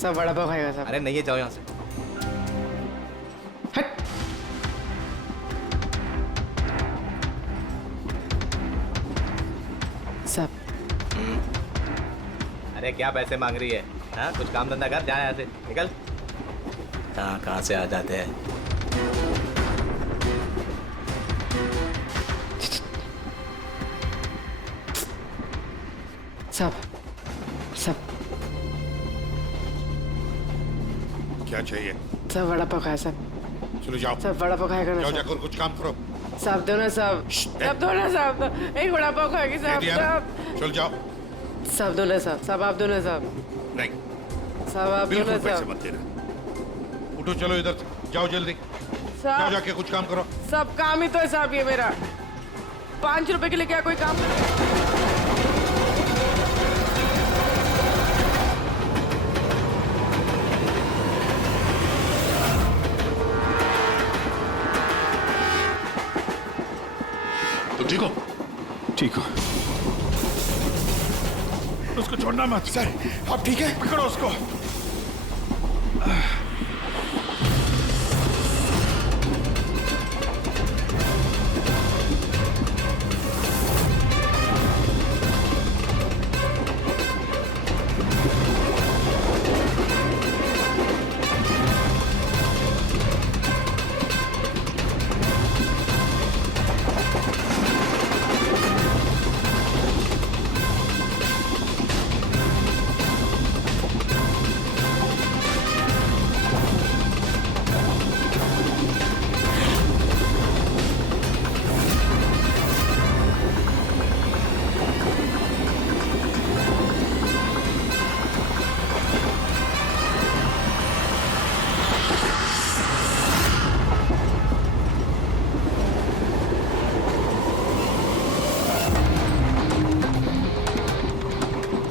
सब वड़ा पाव खाएगा सब। अरे नहीं है, जाओ यहाँ से। हट। सब। अरे क्या पैसे मांग रही है? हाँ, कुछ काम धंधा कर, जा यहाँ से, निकल। कहाँ से आ जाते हैं। सब सब क्या चाहिए? सब वड़ा पाव खाया सब। चलो जाओ, सब वड़ा पाव खाएगा ना जाओ सब। जाकर कुछ काम करो। सब दो ना सब। सब दो ना सब। एक वड़ा पाव खाएगी सब। सब चल जाओ। सब दो ना सब। सब आप दो ना सब। नहीं, सब आप दो बिल्कुल ना पैसे सब। मत देना। उठो, चलो इधर से, जाओ जल्दी, जाओ सब जाके कुछ काम करो। सब काम ही तो है साहब ये मेरा। 5 रुपए के लिए क्या कोई काम? तुम ठीक हो? ठीक हो? उसको छोड़ना मत। सर, आप ठीक है? पकड़ो उसको।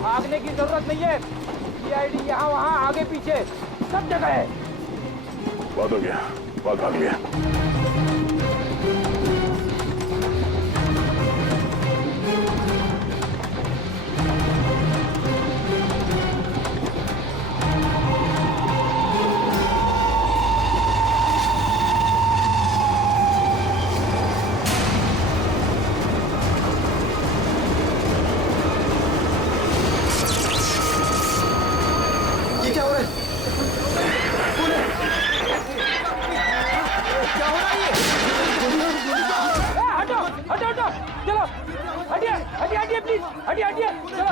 भागने की जरूरत नहीं है। सीआईडी यहाँ वहाँ आगे पीछे सब जगह है। बहुत हो गया, बहुत भाग लिया। ये क्या हो रहा है? क्या हो रहा है ये? हटो हटो हटो, चलो हटिए हटिए हटिए प्लीज, हटिए हटिए, चलो।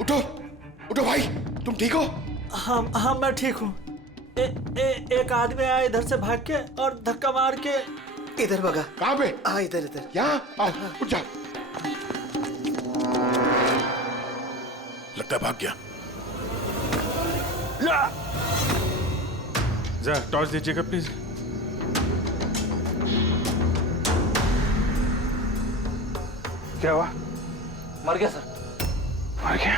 उठो, उठो भाई, तुम ठीक हो? हाँ मैं ठीक हूँ। एक आदमी आया इधर से भाग के और धक्का मार के इधर भगा। कहाँ पे? इधर इधर। यहाँ आओ, उठ जाओ। लगता है भाग गया। जरा टॉर्च दीजिएगा प्लीज। क्या हुआ? मर गया सर। मर गया?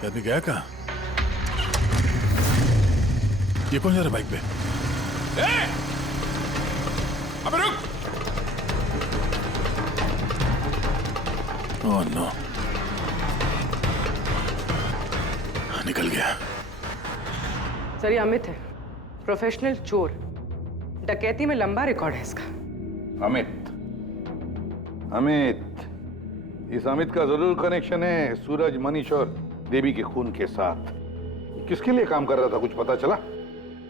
ये आदमी गया कहाँ? ये कौन जा रहा है बाइक पे? अबे रुक! ओह नो, निकल गया। सर ये अमित है, प्रोफेशनल चोर। डकैती में लंबा रिकॉर्ड है इसका। अमित, अमित, इस अमित का जरूर कनेक्शन है सूरज, मनीष और देवी के खून के साथ। किसके लिए काम कर रहा था, कुछ पता चला?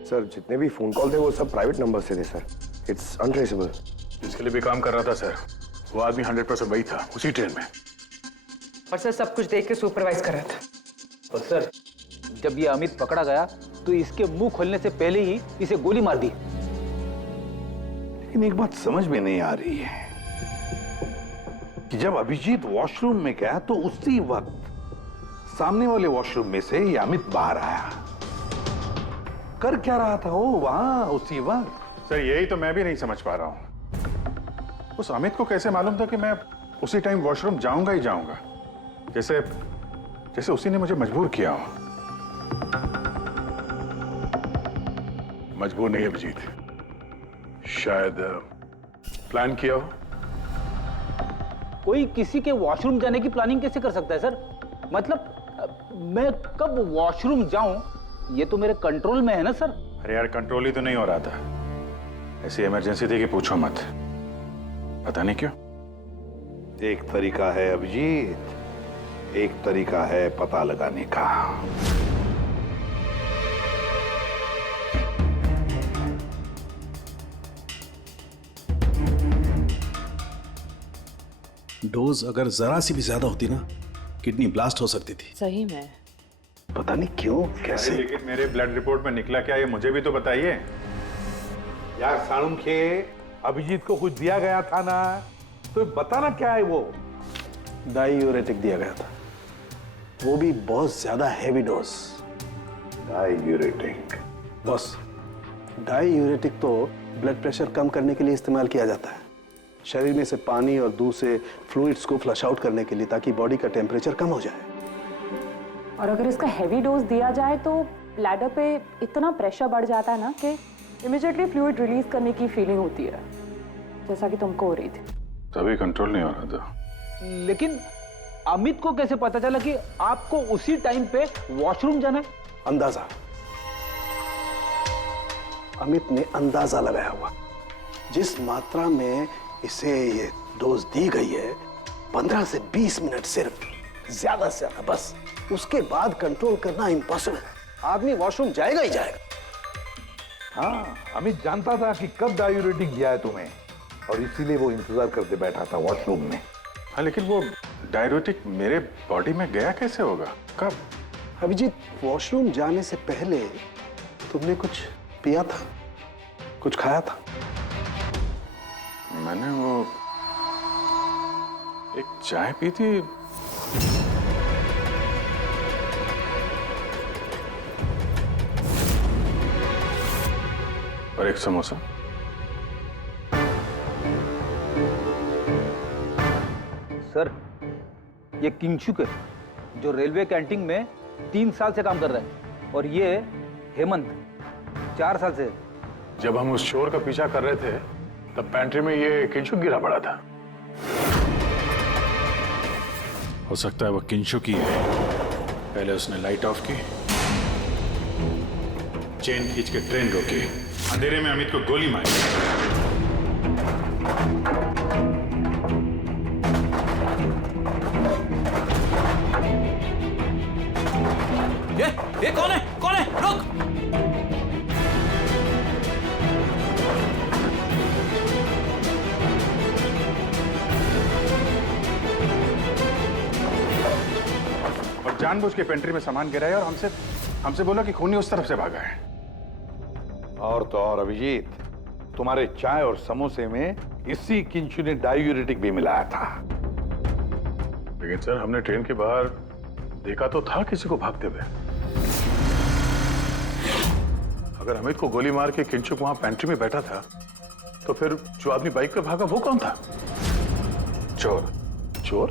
सर जितने भी फोन कॉल थे वो सब प्राइवेट नंबर से थे सर। It's untraceable. जिसके लिए भी काम कर रहा था सर, वो आदमी 100% वही था, उसी ट्रेन में। और सर सब कुछ देख के सुपरवाइज कर रहा था। और सर जब ये अमित पकड़ा गया तो इसके मुंह खोलने से पहले ही इसे गोली मार दी। लेकिन एक बात समझ में नहीं आ रही है कि जब अभिजीत वॉशरूम में गया तो उसी वक्त सामने वाले वॉशरूम में से ये अमित बाहर आया। कर क्या रहा था वो वहां उसी वक्त? सर यही तो मैं भी नहीं समझ पा रहा हूँ। उस अमित को कैसे मालूम था कि मैं उसी टाइम वॉशरूम जाऊंगा ही जाऊंगा, जैसे जैसे उसी ने मुझे मजबूर किया हो। मजबूर नहीं अभिजीत, शायद प्लान किया हो। कोई किसी के वॉशरूम जाने की प्लानिंग कैसे कर सकता है सर? मतलब मैं कब वॉशरूम जाऊं ये तो मेरे कंट्रोल में है ना सर। अरे यार, कंट्रोल ही तो नहीं हो रहा था। ऐसी इमरजेंसी थी कि पूछो मत। पता नहीं क्यों। एक तरीका है अभिजीत, एक तरीका है पता लगाने का। डोज अगर जरा सी भी ज्यादा होती ना, किडनी ब्लास्ट हो सकती थी। सही में पता नहीं क्यों, कैसे। लेकिन मेरे ब्लड रिपोर्ट में निकला क्या, ये मुझे भी तो बताइए। यार साणुखे, अभिजीत को कुछ दिया गया था ना, तो बताना क्या है वो। डायूरेटिक दिया गया था, वो भी बहुत ज्यादा heavy dose. Diuretic? Boss, diuretic तो ब्लड प्रेशर कम करने के लिए इस्तेमाल किया जाता है, शरीर में से पानी और दूध से फ्लूइड्स को फ्लश आउट करने के लिए, ताकि बॉडी का टेम्परेचर कम हो जाए। और अगर इसका हैवी डोज दिया जाए तो ब्लैडर पे इतना प्रेशर बढ़ जाता है ना कि इमीडिएटली फ्लूइड रिलीज करने की फीलिंग होती है, जैसा कि तुमको हो रही थी। तभी कंट्रोल नहीं हो रहा था। लेकिन अमित को कैसे पता चला कि आपको उसी टाइम पे वॉशरूम जाना है? अंदाजा, अमित ने अंदाजा लगाया हुआ। जिस मात्रा में इसे ये डोज दी गई है, 15 से 20 मिनट सिर्फ, ज्यादा से ज्यादा, बस। उसके बाद कंट्रोल करना इम्पॉसिबल है। आदमी वॉशरूम जाएगा ही जाएगा। हाँ, अमित जानता था कि कब डायूरेटिक दिया है तुम्हें, और इसीलिए वो इंतजार करते बैठा था वॉशरूम में। हाँ, लेकिन वो डायूरेटिक मेरे बॉडी में गया कैसे होगा, कब? अभिजीत, वॉशरूम जाने से पहले तुमने कुछ पिया था, कुछ खाया था? मैंने वो एक चाय पी थी। और एक समोसा। सर, ये किंगशुक है, जो रेलवे कैंटीन में 3 साल से काम कर रहा है, और ये हेमंत 4 साल से। जब हम उस चोर का पीछा कर रहे थे, तब पैंट्री में ये किंशुक गिरा पड़ा था। हो सकता है वो किंशुक ही है। पहले उसने लाइट ऑफ की, चेन खींच के ट्रेन रोकी, अंधेरे में अमित को गोली मारी। ये कौन है? कौन है? रुक! और जानबूझ के पेंट्री में सामान गिराया और हमसे बोला कि खूनी उस तरफ से भागा है। और तो और अभिजीत, तुम्हारे चाय और समोसे में इसी किंशु ने डायूरेटिक भी मिलाया था। लेकिन सर, हमने ट्रेन के बाहर देखा तो था किसी को भागते हुए। अगर अमित को गोली मार के किंशुक वहां पेंट्री में बैठा था, तो फिर जो आदमी बाइक पे भागा वो कौन था? चोर। चोर?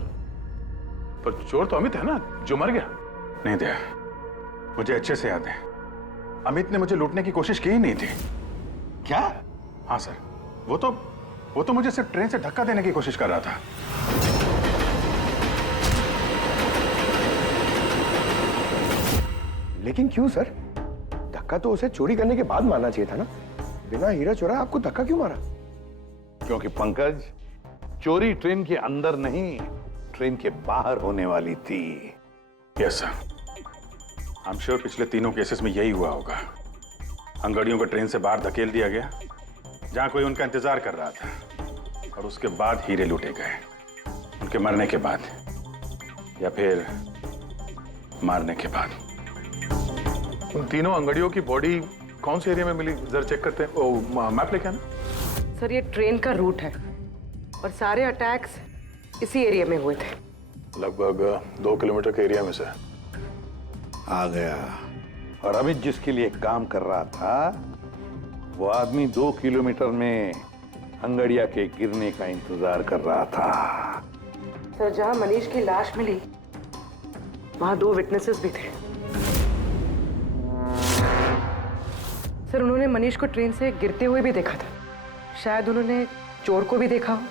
पर चोर तो अमित है ना, जो मर गया। नहीं दया, मुझे अच्छे से याद है, अमित ने मुझे लूटने की कोशिश की ही नहीं थी। क्या? हाँ सर, वो तो मुझे सिर्फ ट्रेन से धक्का देने की कोशिश कर रहा था। लेकिन क्यों सर? धक्का तो उसे चोरी करने के बाद मारना चाहिए था ना। बिना हीरा चोरा आपको धक्का क्यों मारा? क्योंकि पंकज, चोरी ट्रेन के अंदर नहीं, ट्रेन के बाहर होने वाली थी। Yes sir, I am sure पिछले तीनों केसेस में यही हुआ होगा। अंगड़ियों को ट्रेन से बाहर धकेल दिया गया, जहां कोई उनका इंतजार कर रहा था, और उसके बाद हीरे लूटे गए, उनके मरने के बाद, या फिर मारने के बाद। उन तीनों अंगड़ियों की बॉडी कौन से एरिया में मिली, जरा चेक करते हैं। ओ, मैप लेके आना। सर, ये ट्रेन का रूट है और सारे अटैक्स इसी एरिया में हुए थे। लगभग 2 किलोमीटर के एरिया में से। आ गया। और अमित जिसके लिए काम कर रहा था, वो आदमी 2 किलोमीटर में अंगड़िया के गिरने का इंतजार कर रहा था। सर, जहां मनीष की लाश मिली, वहां 2 विटनेसेस भी थे। सर, उन्होंने मनीष को ट्रेन से गिरते हुए भी देखा था। शायद उन्होंने चोर को भी देखा हो।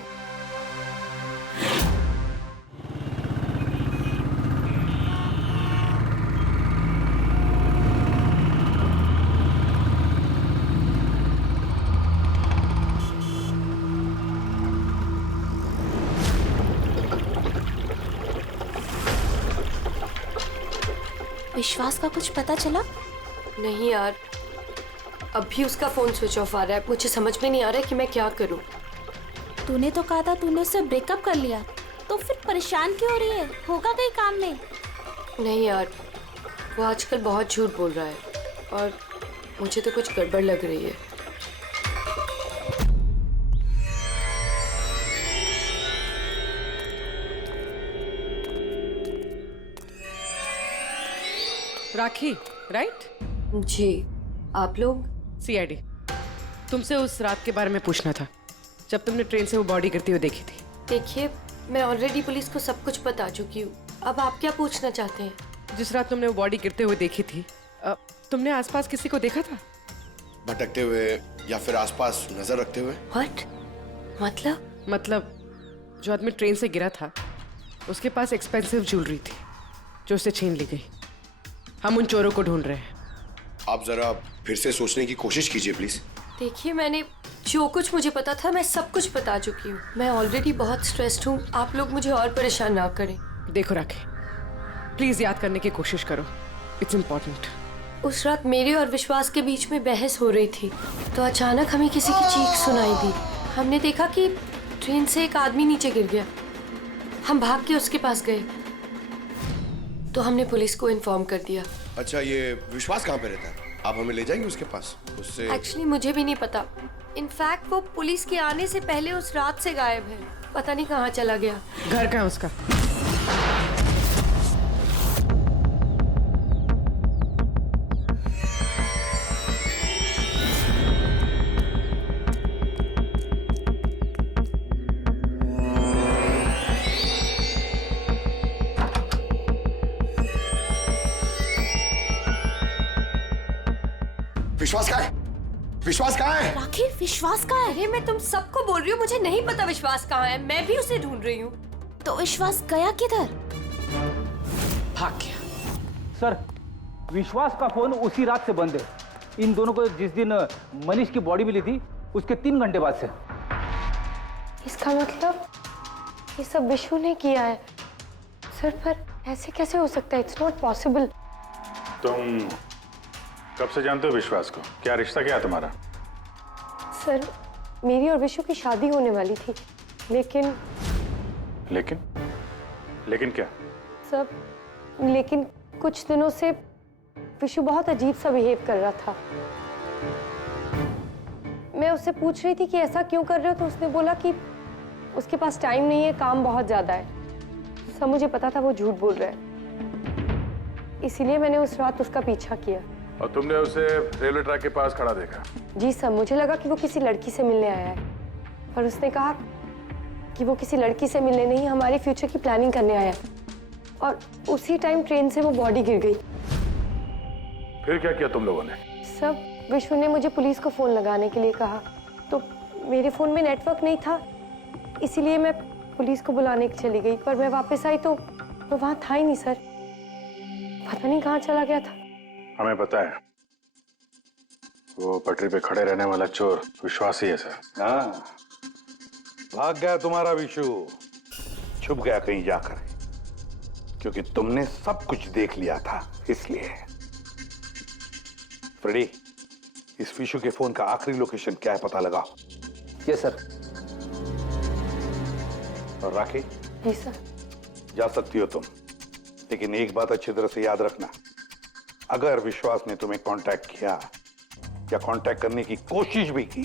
विश्वास का कुछ पता चला? नहीं यार, अभी उसका फोन स्विच ऑफ आ रहा है। मुझे समझ में नहीं आ रहा है कि मैं क्या करूं। तूने तो कहा था तूने उससे ब्रेकअप कर लिया, तो फिर परेशान क्यों हो रही है? होगा कहीं काम में? नहीं यार, वो आजकल बहुत झूठ बोल रहा है और मुझे तो कुछ गड़बड़ लग रही है। राखी, राइट? जी, आप लोग? सीआईडी। तुमसे उस रात के बारे में पूछना था जब तुमने ट्रेन से वो बॉडी गिरती हुई देखी थी। देखिए, मैं ऑलरेडी पुलिस को सब कुछ बता चुकी हूँ। अब आप क्या पूछना चाहते हैं? जिस रात तुमने वो बॉडी गिरते हुए देखी थी, तुमने आसपास किसी को देखा था? भटकते हुए या फिर आसपास नजर रखते हुए? What? मतलब जो आदमी ट्रेन से गिरा था उसके पास एक्सपेंसिव ज्वेलरी थी जो उससे छीन ली गई। हम उन चोरों को ढूंढ रहे हैं। आप जरा फिर से सोचने की कोशिश कीजिए प्लीज। देखिए, मैंने जो कुछ मुझे पता था मैं सब कुछ बता चुकी हूँ। मैं ऑलरेडी बहुत स्ट्रेस्ड हूँ। आप लोग मुझे और परेशान ना करें। देखो राखी, प्लीज याद करने की कोशिश करो। It's important. उस रात मेरे और विश्वास के बीच में बहस हो रही थी तो अचानक हमें किसी की चीख सुनाई दी। हमने देखा कि ट्रेन से एक आदमी नीचे गिर गया। हम भाग के उसके पास गए तो हमने पुलिस को इन्फॉर्म कर दिया। अच्छा, ये विश्वास कहाँ पे रहता है? आप हमें ले जाएंगे उसके पास? उससे एक्चुअली मुझे भी नहीं पता। इनफैक्ट वो पुलिस के आने से पहले उस रात से गायब है। पता नहीं कहाँ चला गया। घर कहाँ उसका? विश्वास कहाँ है? विश्वास कहाँ है? राखी, विश्वास कहाँ है? अरे मैं तुम सबको बोल रही हूँ, मुझे नहीं पता विश्वास कहाँ है। मैं भी उसे ढूंढ रही हूँ। तो विश्वास गया किधर? भाग गया। सर, विश्वास का फोन उसी रात से बंद है। इन दोनों को जिस दिन मनीष की बॉडी मिली थी उसके 3 घंटे बाद से। इसका मतलब ये सब विशु ने किया है। सर, पर ऐसे कैसे हो सकता है? It's not possible. तुम कब से जानते हो विश्वास को? क्या रिश्ता क्या है तुम्हारा? सर, मेरी और विशु की शादी होने वाली थी, लेकिन क्या? सब लेकिन कुछ दिनों से विशु बहुत अजीब सा बिहेव कर रहा था। मैं उससे पूछ रही थी कि ऐसा क्यों कर रहे हो, तो उसने बोला कि उसके पास टाइम नहीं है, काम बहुत ज्यादा है। सब मुझे पता था वो झूठ बोल रहा है, इसीलिए मैंने उस रात उसका पीछा किया। और तुमने उसे रेलवे ट्रैक के पास खड़ा देखा? जी सर, मुझे लगा कि वो किसी लड़की से मिलने आया है, पर उसने कहा कि वो किसी लड़की से मिलने नहीं, हमारे फ्यूचर की प्लानिंग करने आया है। और उसी टाइम ट्रेन से वो बॉडी गिर गई। फिर क्या किया तुम लोगों ने? सब विशु ने मुझे पुलिस को फोन लगाने के लिए कहा, तो मेरे फोन में नेटवर्क नहीं था, इसीलिए मैं पुलिस को बुलाने चली गई। पर मैं वापस आई तो वो वहां था ही नहीं सर। पता नहीं कहाँ चला गया था। हमें पता है, वो पटरी पे खड़े रहने वाला चोर विश्वास ही है सर। हाँ, भाग गया तुम्हारा विशु, छुप गया कहीं जाकर, क्योंकि तुमने सब कुछ देख लिया था इसलिए। फ्रेडी, इस विशु के फोन का आखिरी लोकेशन क्या है पता लगाओ। Yes sir. और राखी? जी सर। जा सकती हो तुम, लेकिन एक बात अच्छी तरह से याद रखना, अगर विश्वास ने तुम्हें कांटेक्ट किया या कांटेक्ट करने की कोशिश भी की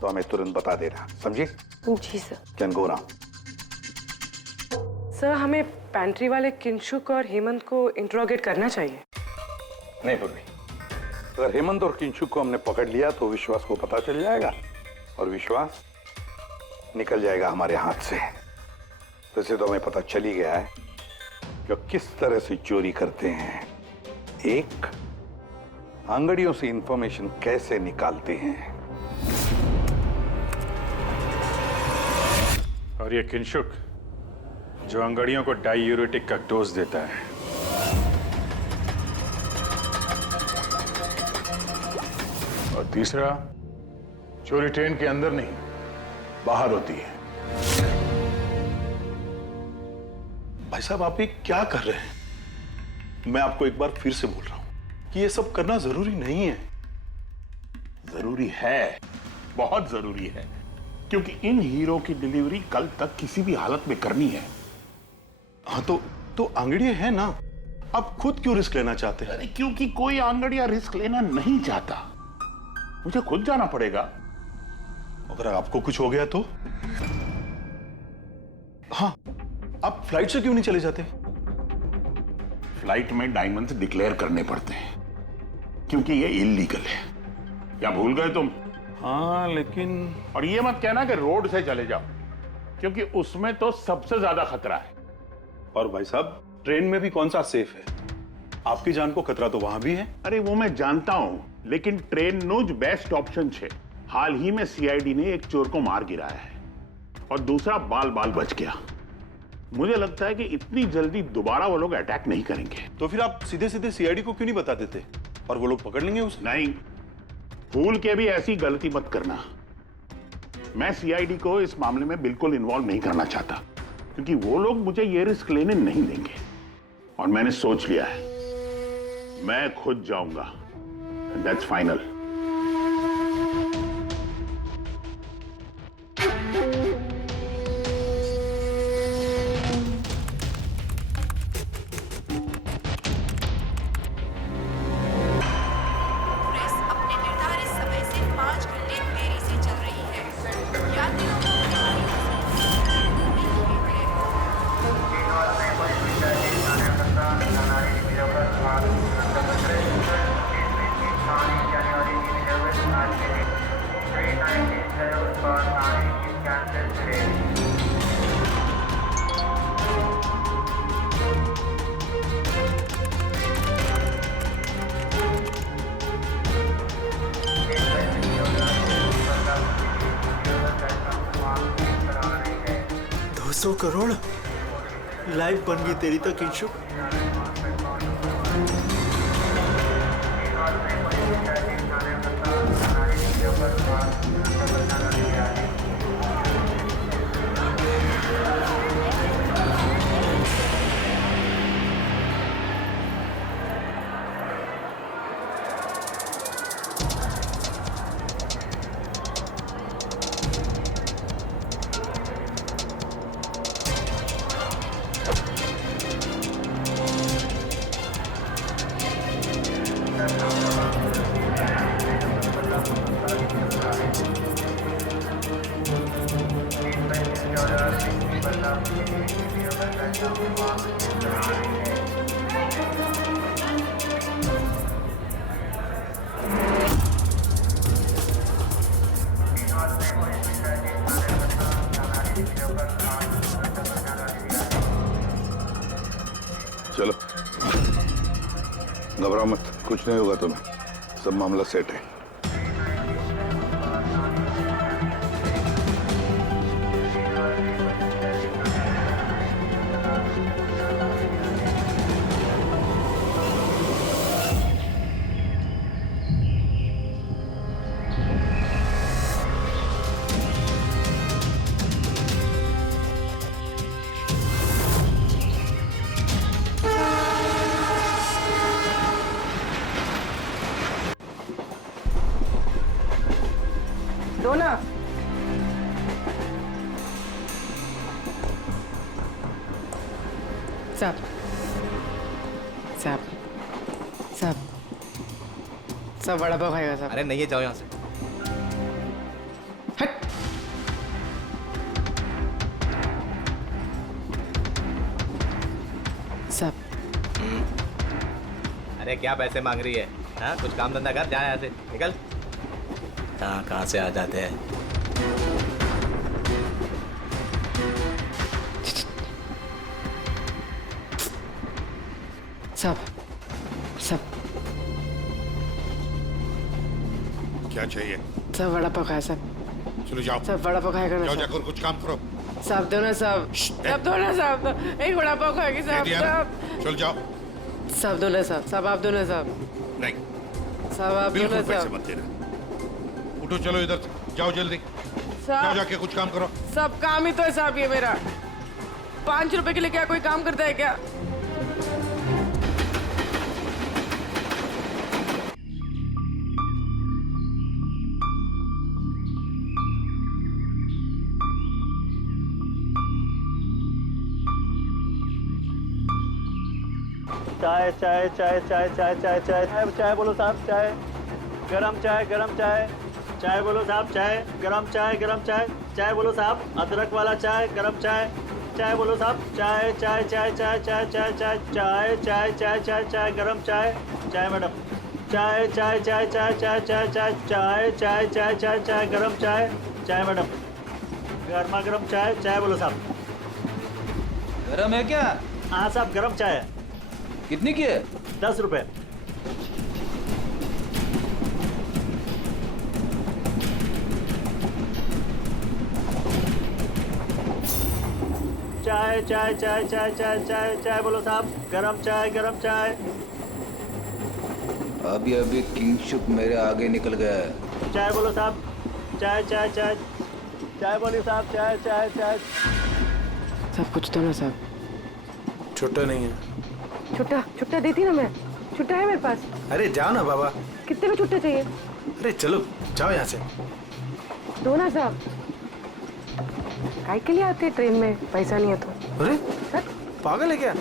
तो हमें तुरंत बता देना, समझी? जी sir. Can go now. Sir, हमें पैंट्री वाले किंशुक और हेमंत को इंट्रोगेट करना चाहिए। नहीं फ्रेडी, अगर हेमंत और किंशुक को हमने पकड़ लिया तो विश्वास को पता चल जाएगा और विश्वास निकल जाएगा हमारे हाथ से। वैसे तो हमें पता चल ही गया है कि किस तरह से चोरी करते हैं, 1, अंगड़ियों से इंफॉर्मेशन कैसे निकालते हैं। और ये किंशुक जो अंगड़ियों को डायूरेटिक का डोज देता है। और तीसरा, चोरी ट्रेन के अंदर नहीं, बाहर होती है। भाई साहब, आप ये क्या कर रहे हैं? मैं आपको एक बार फिर से बोल रहा हूं कि ये सब करना जरूरी नहीं है। जरूरी है, बहुत जरूरी है, क्योंकि इन हीरो की डिलीवरी कल तक किसी भी हालत में करनी है। हाँ तो आंगड़िया है ना, आप खुद क्यों रिस्क लेना चाहते हैं? अरे क्योंकि कोई आंगड़िया रिस्क लेना नहीं चाहता, मुझे खुद जाना पड़ेगा। अगर आपको कुछ हो गया तो? हाँ, आप फ्लाइट से क्यों नहीं चले जाते? फ्लाइट में डायमंड्स डिक्लेयर करने पड़ते हैं क्योंकि ये इलीगल है। क्या भूल गए तुम? हाँ लेकिन, और ये मत कहना कि रोड से चले जाओ, क्योंकि उसमें तो सबसे ज्यादा खतरा है। और भाई साहब, ट्रेन में भी कौन सा सेफ है? आपकी जान को खतरा तो वहां भी है। अरे वो मैं जानता हूं, लेकिन ट्रेन नोज बेस्ट ऑप्शन है। हाल ही में सीआईडी ने एक चोर को मार गिराया है और दूसरा बाल बाल बच गया। मुझे लगता है कि इतनी जल्दी दोबारा वो लोग अटैक नहीं करेंगे। तो फिर आप सीधे सीधे सीआईडी को क्यों नहीं बता देते और वो लोग पकड़ लेंगे उसे? नहीं, भूल के भी ऐसी गलती मत करना। मैं सीआईडी को इस मामले में बिल्कुल इन्वॉल्व नहीं करना चाहता, क्योंकि वो लोग मुझे ये रिस्क लेने नहीं देंगे। और मैंने सोच लिया है, मैं खुद जाऊंगा। That's final. करोड़ लाइफ बन गई तेरी तो किंशुक। चलो, घबराओ मत, कुछ नहीं होगा तुम्हें, सब मामला सेट है। डोना, साहब साहब साहब साहब बड़ा पाव खाएगा साहब। अरे नहीं है, जाओ यहाँ से। हट। साहब, अरे क्या पैसे मांग रही है? हाँ, कुछ काम धंधा कर, जा यहाँ से, निकल। कहाँ से आ जाते हैं। सब सब क्या चाहिए? सब वड़ा पाव खाया सब। चलो जाओ। सब वड़ा पाव खाएगा ना जाओ, सब। जाकर कुछ काम करो। साहब दो ना साहब। साहब दो ना साहब। एक वड़ा पाव खाएगी साहब। साहब चल जाओ। साहब दो ना साहब। साहब आप दो ना साहब। नहीं, साहब आप दो बिल्कुल ना पैसे साहब। मत देना। उठो, चलो इधर से। जाओ जल्दी। जाओ, जाके कुछ काम करो। सब काम ही तो है साहब ये मेरा। 5 रुपए के लिए क्या कोई काम करता है क्या? चाय चाय चाय चाय चाय चाय चाय चाय चाय बोलो साहब। चाय गरम चाय गरम चाय। चाय बोलो साहब। चाय गरम चाय गरम चाय। चाय बोलो साहब। अदरक वाला चाय गरम चाय। चाय बोलो साहब। चाय चाय चाय चाय चाय चाय चाय चाय चाय चाय चाय चाय गरम चाय। चाय मैडम। चाय चाय चाय चाय चाय चाय चाय चाय चाय चाय चाय चाय गरम चाय। चाय मैडम। गर्मा गर्म चाय। चाय बोलो साहब। गरम है क्या? हाँ साहब गरम चाय है। कितनी की है? 10 रुपए। चाय चाय चाय चाय चाय चाय चाय बोलो साहब। गरम चाय गरम चाय। अभी अभी किंगशुक मेरे आगे निकल गया है। चाय बोलो साहब। चाय चाय चाय चाय बोलिए साहब। चाय चाय चाय। सब कुछ तो ना साहब। छुट्टा नहीं है। छुट्टा छुट्टा देती ना मैं। छुट्टा है मेरे पास। अरे जाओ ना बाबा। कितने में छुट्टा चाहिए? अरे चलो जाओ यहाँ से। दो ना साहब। काय के लिए आते ट्रेन में पैसा नहीं है तो? अरे पागल है क्या?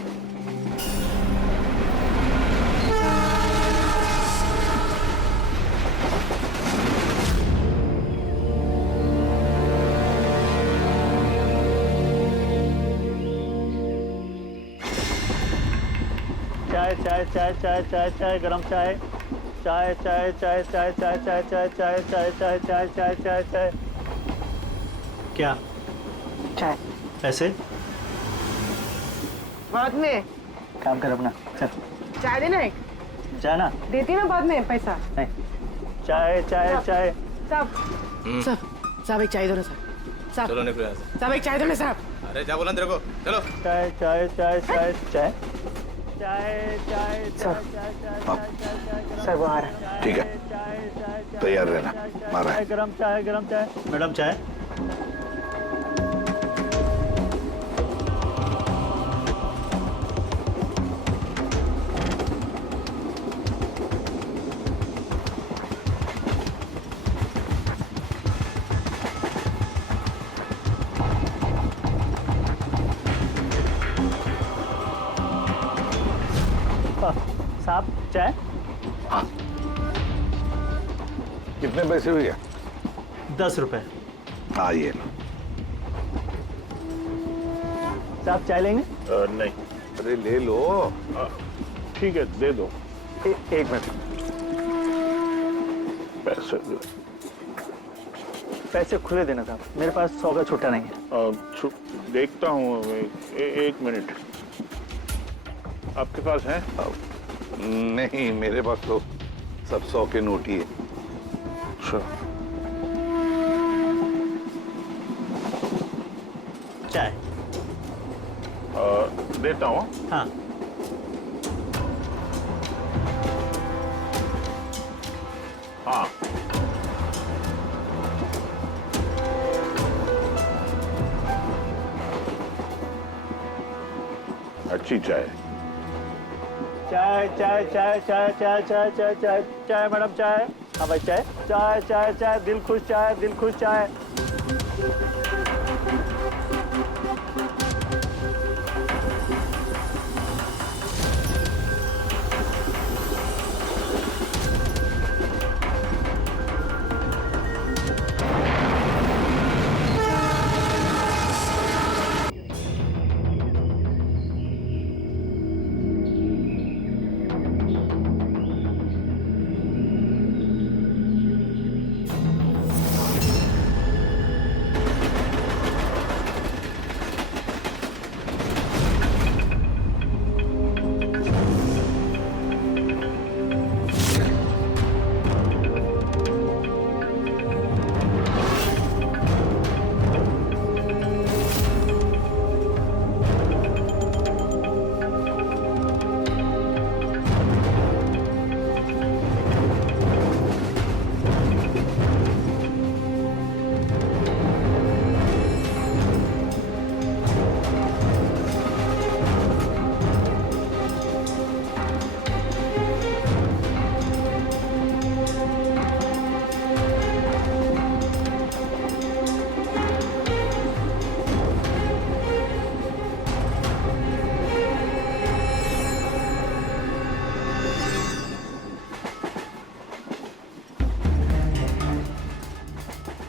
चाय चाय चाय चाय चाय चाय गरम चाय। चाय चाय चाय चाय चाय चाय चाय चाय चाय चाय चाय चाय चाय चाय। क्या? चाय। पैसे? बाद में। काम कर अपना। चल। चाय देना एक। जाना। देती ना बाद में पैसा। नहीं। चाय चाय चाय। साहब साहब साहब एक चाय दो ना साहब। साहब चलो निकलो यहाँ से। साहब एक चाय दो ना साहब। अरे जा बोला तेरे को। चलो। चाय चाय चाय चाय चाय चाय चाय सर सर वो आ रहा है। ठीक है, तैयार रहना। मारा है। गरम चाय गरम चाय। मैडम चाय। साहब चाय। हाँ। कितने पैसे हुए? 10 रुपए। हाँ ये लो। साहब चाय लेंगे? नहीं। अरे ले लो। ठीक है दे दो। एक मिनट। पैसे दो। पैसे खुले देना साहब, मेरे पास 100 का छुट्टा नहीं है। देखता हूँ। एक मिनट। आपके पास है? नहीं, मेरे पास तो सब 100 के नोट ही है। अच्छा। चाय। देता हूँ। हाँ। हाँ। अच्छी चाय। चाय चाय चाय चाय चाय चाय चाय चाय चाय मैडम चाय। हाँ भाई चाय चाय चाय चाय दिल खुश चाय दिल खुश चाय।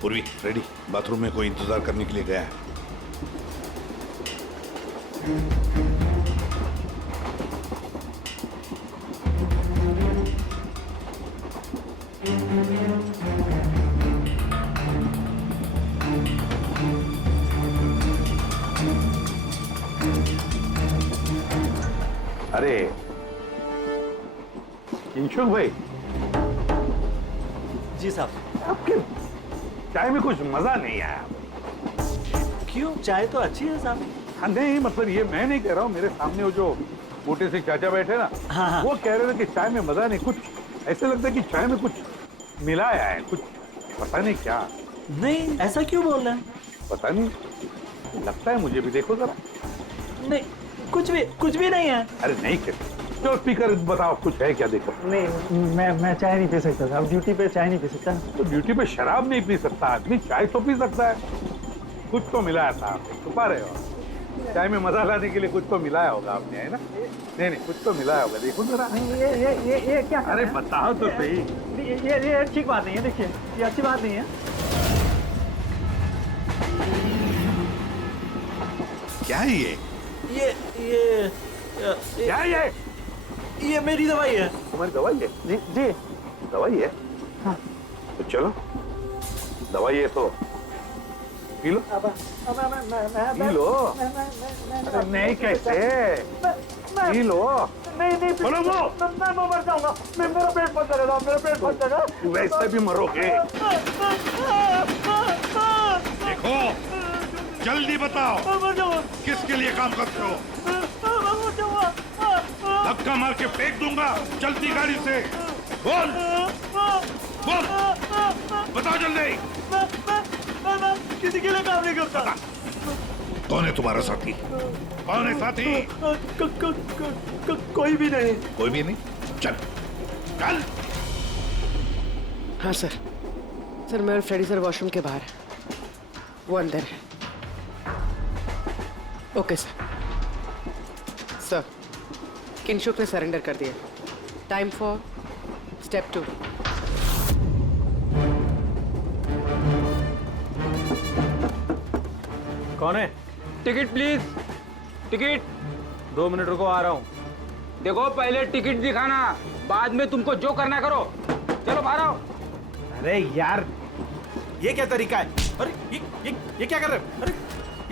पूर्वी रेडी, बाथरूम में कोई इंतजार करने के लिए गया है। अरे किंशुक भाई, जी साहब। आपके चाय में कुछ मजा नहीं आया। क्यों? चाय तो अच्छी है साहब। हाँ नहीं, मतलब ये मैं नहीं कह रहा हूँ, मेरे सामने वो जो मोटे से चाचा बैठे ना, हाँ। वो कह रहे थे कि चाय में मजा नहीं, कुछ ऐसे लगता है कि चाय में कुछ मिलाया है, कुछ पता नहीं क्या। नहीं, ऐसा क्यों बोल रहे हैं? पता नहीं, लगता है मुझे भी। देखो जरा। नहीं, कुछ भी नहीं है। अरे नहीं क्या, तो स्पीकर बताओ कुछ है क्या? देखो। नहीं, मैं चाय नहीं पी सकता साहब, ड्यूटी पे चाय नहीं पी सकता। तो ड्यूटी पे शराब नहीं पी सकता आदमी, चाय तो पी सकता है। कुछ तो मिलाया था आप, छुपा रहे हो। चाय में मजा लाने के लिए कुछ तो मिलाया होगा आपने, है ना? नहीं, कुछ तो मिलाया होगा, देखो जरा। ये क्या? अरे बताओ तो सही। ये ठीक बात नहीं है, देखिए ये अच्छी बात नहीं है। क्या है ये? क्या है ये मेरी दवाई है। तुम्हारी दवाई है? जी दवाई है। हाँ। तो चलो, दवाई है तो पी लो। P low. अरे नहीं, कैसे पी लो? नहीं बोलो वो। मैं मर जाऊंगा। मेरा पेट फट जाएगा, मेरा पेट फट जाएगा। वैसे भी मरोगे। देखो, जल्दी बताओ, मर जाऊंगा। किसके लिए काम करते हो? मर जाऊंगा। धक्का मार के फेंक दूंगा, चलती गाड़ी से। बोल, बताओ जल्दी। मैं किसी के लिए काम नहीं करता। कौन है तुम्हारा साथी? कौन है साथी? कोई भी नहीं। कोई भी नहीं? चल। हाँ सर, मैं और फ्रेडी सर वॉशरूम के बाहर है, वो अंदर है। ओके सर, किंशुक ने सरेंडर कर दिया। Time for step 2। कौन है? Ticket please, ticket. 2 मिनट रुको, आ रहा हूँ। देखो, पहले टिकट दिखाना, बाद में तुमको जो करना करो। चलो बाहर आओ। अरे यार, ये क्या तरीका है? अरे ये क्या कर रहे हो? अरे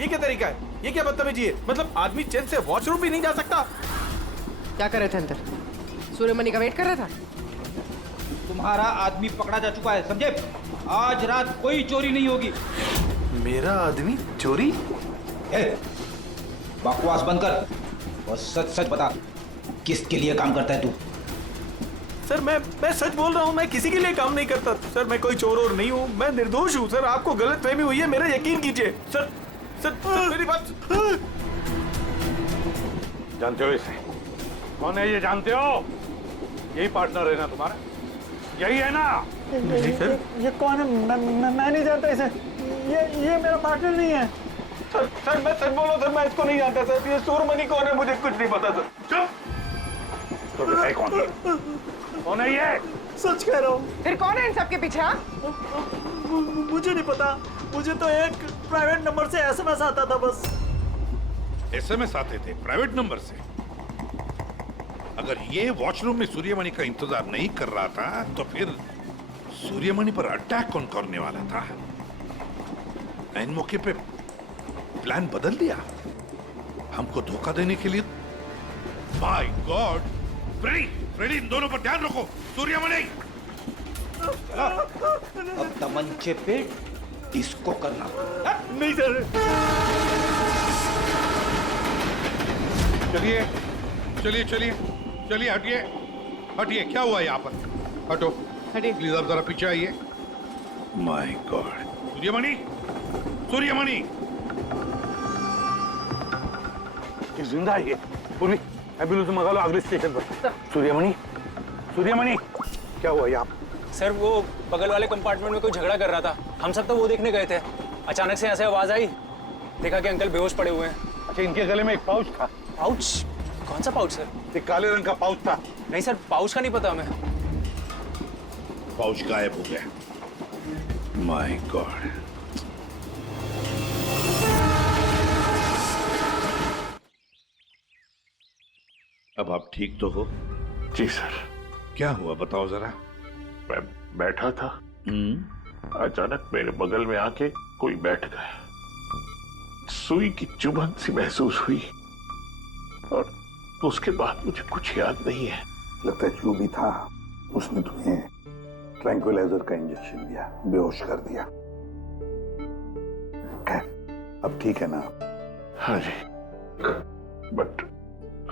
ये क्या तरीका है? ये क्या बदतमीजी है? मतलब आदमी चैन से वॉशरूम भी नहीं जा सकता। क्या कर रहे थे अंदर? सूर्यमणि का वेट कर रहा था। तुम्हारा आदमी पकड़ा जा चुका है, समझे? आज रात कोई चोरी नहीं होगी। मेरा आदमी चोरी? बकवास बंद कर और सच सच बता, किसके लिए काम करता है तू? सर मैं सच बोल रहा हूँ, मैं किसी के लिए काम नहीं करता सर। मैं कोई चोर और नहीं हूँ, मैं निर्दोष हूँ सर। आपको गलतफहमी हुई है, मेरा यकीन कीजिए सर। मेरी बात। जानते हो इसे? कौन है ये? जानते हो? यही पार्टनर है ना तुम्हारा? यही है ना? नहीं सर, ये कौन है? मैं नहीं जानता इसे। ये मेरा पार्टनर नहीं है सर। मैं सच बोल रहा हूँ सर, मैं इसको नहीं जानता सर। ये सूर्यमणि कौन है मुझे कुछ नहीं पता सर। चुप। तो है कौन है ये? सच कह रहा हूँ। फिर कौन है इन सबके पीछे? मुझे नहीं पता, मुझे तो एक प्राइवेट नंबर से एसएमएस आता था बस। एसएमएस आते थे प्राइवेट नंबर से? अगर ये वॉशरूम में सूर्यमणि का इंतजार नहीं कर रहा था, तो फिर सूर्यमणि पर अटैक कौन करने वाला था? इन मौके पे प्लान बदल दिया हमको धोखा देने के लिए। My God! फ्रेडी, इन दोनों पर ध्यान रखो। सूर्यमणि, अब तमंचे पे इसको करना। नहीं सर। चलिए, हटिए। क्या हुआ यहाँ पर? हटो, प्लीज आप जरा पीछे आइए। My God! सूर्यमणि, जिंदा है ये। पूरी एम्बुलेंस मंगा लो अगले स्टेशन पर। सूर्यमणि, क्या हुआ यहाँ? सर, वो बगल वाले कंपार्टमेंट में कोई झगड़ा कर रहा था। हम सब तो वो देखने गए थे। अचानक से ऐसे आवाज आई, देखा कि अंकल बेहोश पड़े हुए हैं। अच्छा, इनके गले में एक पाउच था। पाउच? कौन सा पाउच सर? एक काले रंग का पाउच था। नहीं सर, पाउच का नहीं पता हमें। पाउच गायब हो गया। My God. अब आप ठीक तो हो? जी सर। क्या हुआ बताओ जरा। मैं बैठा था, अचानक मेरे बगल में आके कोई बैठ गया। सुई की चुभन सी महसूस हुई और उसके बाद मुझे कुछ याद नहीं है। लगता है जो भी था उसने तुम्हें ट्रैंक्विलाइजर का इंजेक्शन दिया, बेहोश कर दिया। खैर अब ठीक है ना? हाँ जी, but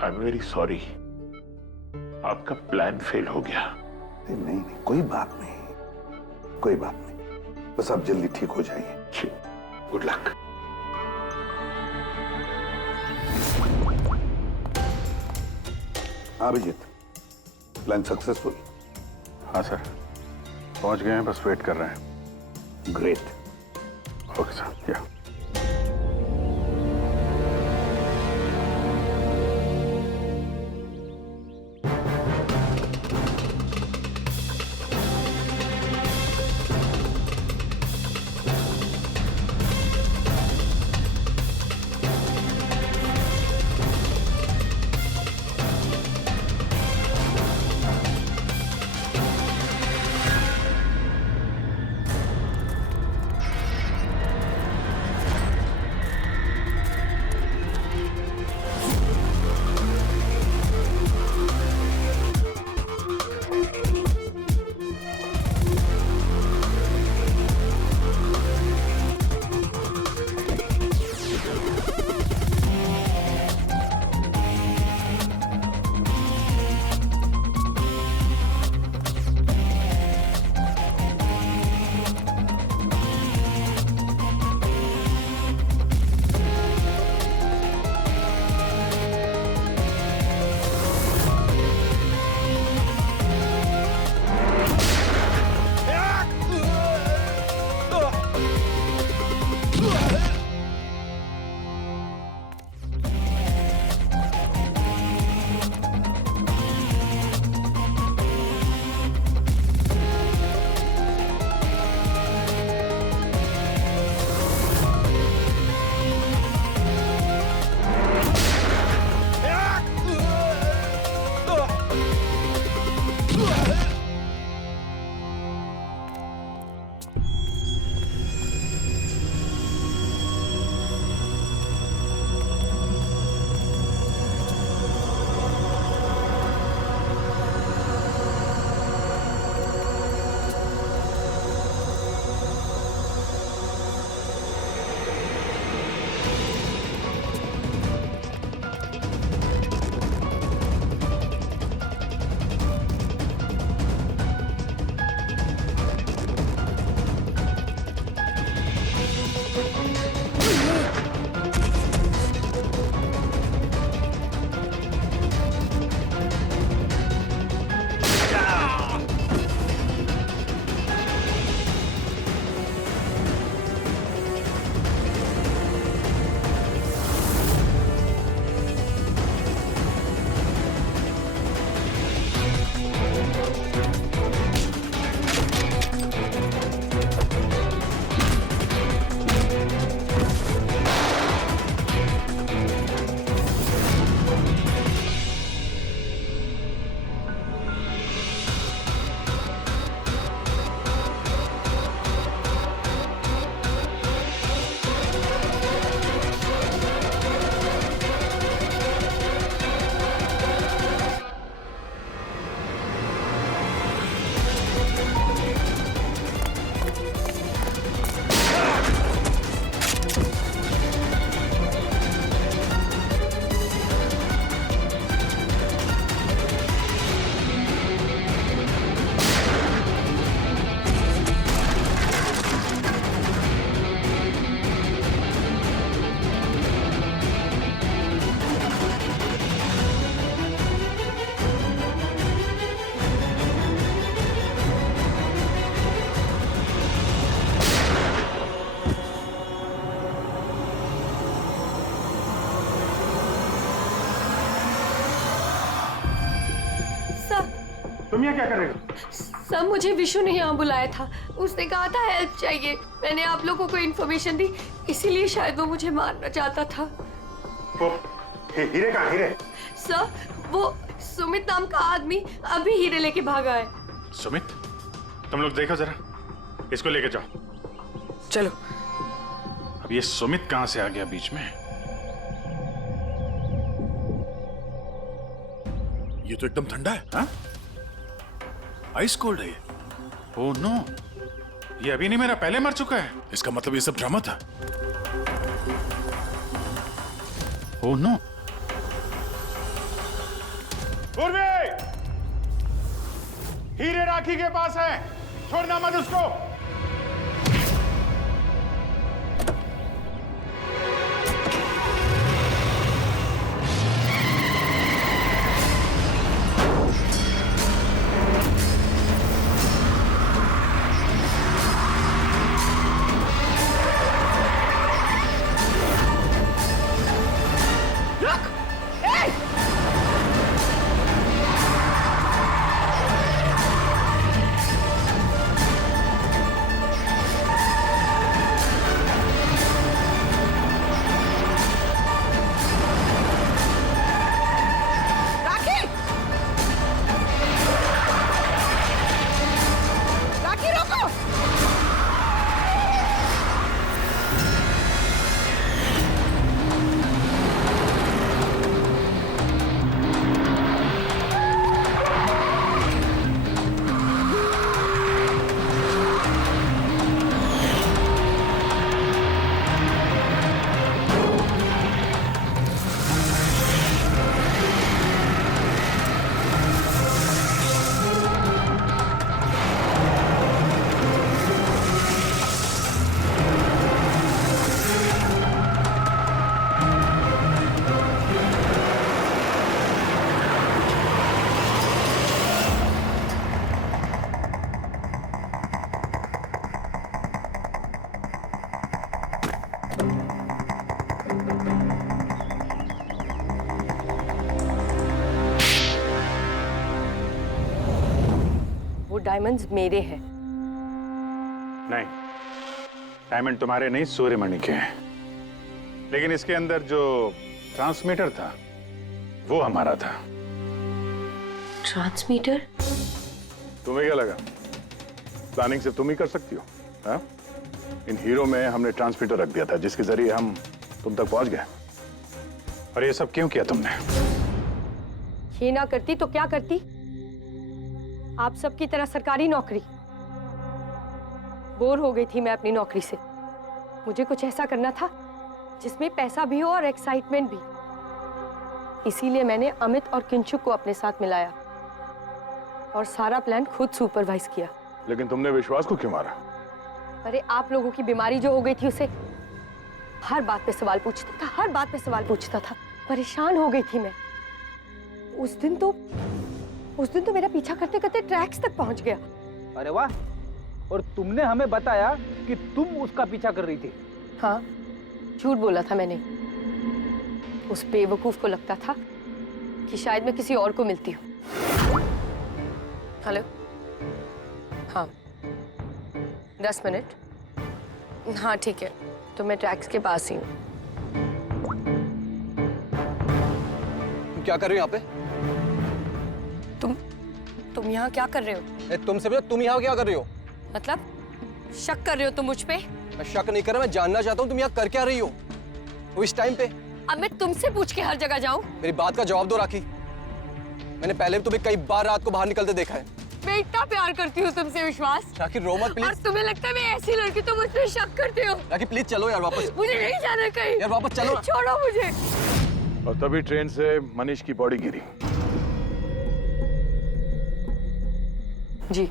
I am very sorry, आपका प्लान फेल हो गया। नहीं, कोई बात नहीं, कोई बात नहीं, बस आप जल्दी ठीक हो जाइए। Good luck. हाँ अभिजीत, प्लान सक्सेसफुल? हाँ सर, पहुंच गए हैं, बस वेट कर रहे हैं। ग्रेट। Okay sir. या तुम यहाँ क्या कर रहे हो? सब मुझे विशु ने यहाँ बुलाया था। उसने कहा था हेल्प चाहिए। मैंने आप लोगों को इन्फॉर्मेशन दी, इसीलिए शायद वो मुझे मारना चाहता था। हीरे कहाँ? हीरे सर, वो सुमित नाम का आदमी अभी हीरे लेके भागा है। सुमित? तुम लोग देखो जरा, इसको लेके जाओ। चलो। अब ये सुमित कहां से आ गया बीच में? ये तो एकदम ठंडा है। हाँ? आइस कोल्ड है ये। ओह नो, ये अभी नहीं मेरा पहले मर चुका है। इसका मतलब ये सब ड्रामा था। Oh no. पूर्वी, हीरे राखी के पास है, छोड़ना मत उसको। डायमंड्स मेरे हैं। नहीं, डायमंड तुम्हारे नहीं, सूर्यमणि के हैं। लेकिन इसके अंदर जो ट्रांसमीटर था वो हमारा था। ट्रांसमीटर? तुम्हें क्या लगा प्लानिंग सिर्फ तुम ही कर सकती हो? हाँ? इन हीरो में हमने ट्रांसमीटर रख दिया था जिसके जरिए हम तुम तक पहुंच गए। और ये सब क्यों किया तुमने? ये ना करती तो क्या करती? आप सबकी तरह सरकारी नौकरी। बोर हो गई थी मैं अपनी नौकरी से। मुझे कुछ ऐसा करना था जिसमें पैसा भी हो और एक्साइटमेंट भी। इसीलिए मैंने अमित और किंचुक को अपने साथ मिलाया और सारा प्लान खुद सुपरवाइज किया। लेकिन तुमने विश्वास को क्यों मारा? अरे आप लोगों की बीमारी जो हो गई थी, उसे हर बात पे सवाल पूछता था, हर बात पे सवाल पूछता था। परेशान हो गई थी मैं। उस दिन तो मेरा पीछा करते करते ट्रैक्स तक पहुंच गया। अरे वाह, और तुमने हमें बताया कि तुम उसका पीछा कर रही थी। हाँ, झूठ बोला था मैंने। उस बेवकूफ को लगता था कि शायद मैं किसी और को मिलती हूँ। हेलो, हाँ 10 मिनट। हाँ ठीक है, तो मैं ट्रैक्स के पास ही हूँ। क्या कर रहे हो यहाँ पे? तुम यहाँ क्या कर रहे हो? तुमसे पूछा, तुम यहाँ क्या कर रही हो? मतलब शक कर रहे हो तुम मुझ पे? मैं शक नहीं कर रहा, मैं जानना चाहता हूँ तुम यहाँ कर क्या रही हो वो इस टाइम पे। अब मैं तुमसे पूछ के हर जगह जाऊँ? मेरी बात का जवाब दो राखी। मैंने पहले भी तुम्हें कई बार रात को बाहर निकलते देखा है। मैं इतना प्यार करती हूँ तुमसे विश्वास। राखी रो मत प्लीज। और तुम्हें लगता है मैं ऐसी लड़की तो मुझ पे शक करते हो? राखी प्लीज चलो यार वापस। मुझे नहीं जाना कहीं। यार वापस चलो। छोड़ो मुझे। और तभी ट्रेन से मनीष की बॉडी गिरी। जी,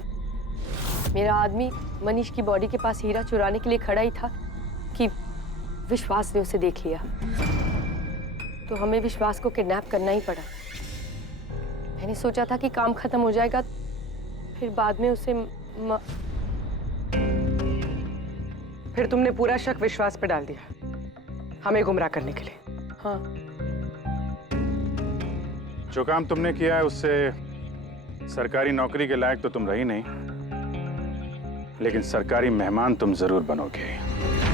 मेरा आदमी मनीष की बॉडी के पास हीरा चुराने के लिए खड़ा ही था कि विश्वास ने उसे देख लिया। तो हमें विश्वास को किडनैप करना ही पड़ा। मैंने सोचा था कि काम खत्म हो जाएगा, फिर बाद में उसे फिर तुमने पूरा शक विश्वास पे डाल दिया, हमें गुमराह करने के लिए। हाँ, जो काम तुमने किया है उससे सरकारी नौकरी के लायक तो तुम रही नहीं। लेकिन सरकारी मेहमान तुम जरूर बनोगे।